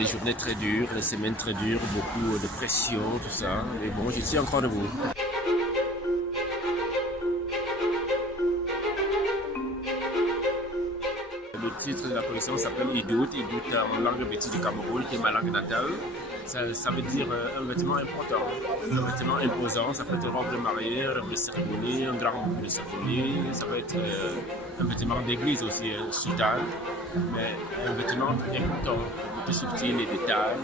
des journées très dures, des semaines très dures, beaucoup de pression, tout ça. Et bon, je suis encore debout. Le titre de la collection s'appelle Idout. Idout en langue métis du Cameroun, qui est ma langue natale. Ça veut dire un vêtement important, un vêtement imposant. Ça peut être une robe de mariée, une robe de cérémonie, un grand robe de cérémonie. Ça peut être un vêtement d'église aussi, un soutane. Mais un vêtement important, beaucoup subtil, les détails.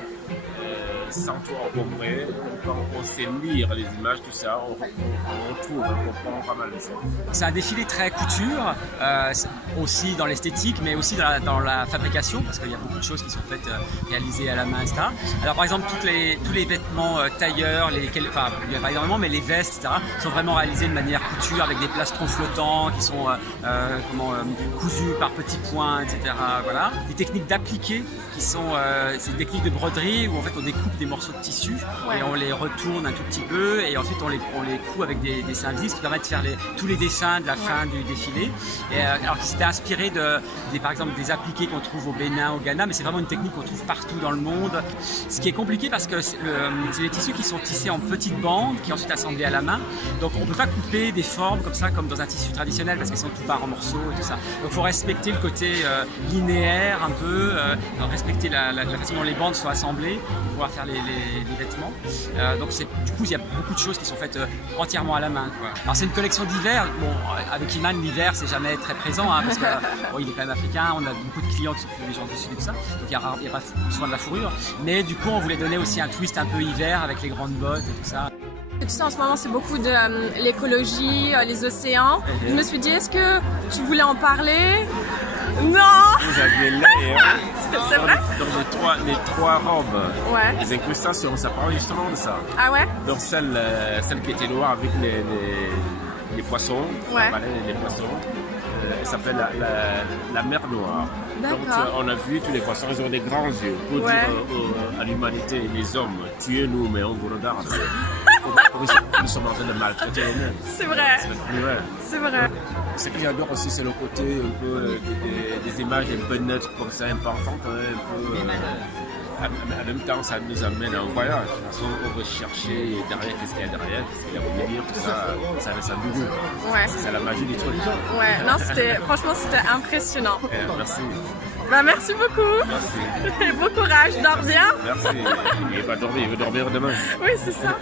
Sans tout encombrer, quand on sait lire les images, tout ça, on retrouve, on comprend pas mal de ça. C'est un défilé très couture, aussi dans l'esthétique, mais aussi dans la fabrication, parce qu'il y a beaucoup de choses qui sont faites, réalisées à la main, etc. Alors par exemple, tous les vêtements tailleurs, il n'y a pas énormément, mais les vestes, etc., sont vraiment réalisés de manière couture, avec des plastrons flottants qui sont cousus par petits points, etc. Voilà. Des techniques d'appliqué qui sont ces techniques de broderie où en fait on découpe des morceaux de tissu et on les retourne un tout petit peu et ensuite on les coud avec des dessins lisses qui permettent de faire tous les dessins de la fin du défilé. Et, alors qui s'était inspiré par exemple des appliqués qu'on trouve au Bénin, au Ghana, mais c'est vraiment une technique qu'on trouve partout dans le monde. Ce qui est compliqué parce que c'est des tissus qui sont tissés en petites bandes qui sont ensuite assemblés à la main. Donc on ne peut pas couper des formes comme ça comme dans un tissu traditionnel parce qu'ils sont tout part en morceaux et tout ça. Donc il faut respecter le côté linéaire un peu, respecter la façon dont les bandes sont assemblées pour pouvoir faire les vêtements. Donc du coup il y a beaucoup de choses qui sont faites entièrement à la main, quoi. Alors c'est une collection d'hiver. Bon, avec Iman l'hiver c'est jamais très présent parce que il est quand même africain, on a beaucoup de clients qui sont des gens du sud et tout ça, donc il n'y a pas souvent de la fourrure. Mais du coup on voulait donner aussi un twist un peu hiver avec les grandes bottes et tout ça. Tu sais, en ce moment, c'est beaucoup de l'écologie, les océans. Je me suis dit, est-ce que tu voulais en parler? Non! Vous aviez l'air. C'est vrai? Dans les trois robes, ouais. Les incrustations, ça parle justement de ça. Ah ouais? Donc celle qui était noire avec les poissons, ouais. Les poissons, elle s'appelle la mer Noire. Donc on a vu tous les poissons, ils ont des grands yeux pour dire à l'humanité, les hommes, tuez-nous mais on vous regarde. Nous sommes en train de maltraiter les mêmes. C'est vrai. C'est vrai. Ce que j'adore aussi, c'est le côté un peu des images un peu neutres comme ça, un peu enfantes, un peu. En même temps, ça nous amène à un voyage. On veut chercher derrière, qu'est-ce qu'il y a derrière, qu'est-ce qu'il y a au milieu, tout ça, ça laisse un goût. Ouais. C'est la magie du truc. Ouais, non, franchement, c'était impressionnant. Merci. Merci beaucoup. Merci. Bon courage, dors bien. Merci. Il va dormir demain. Oui, c'est ça.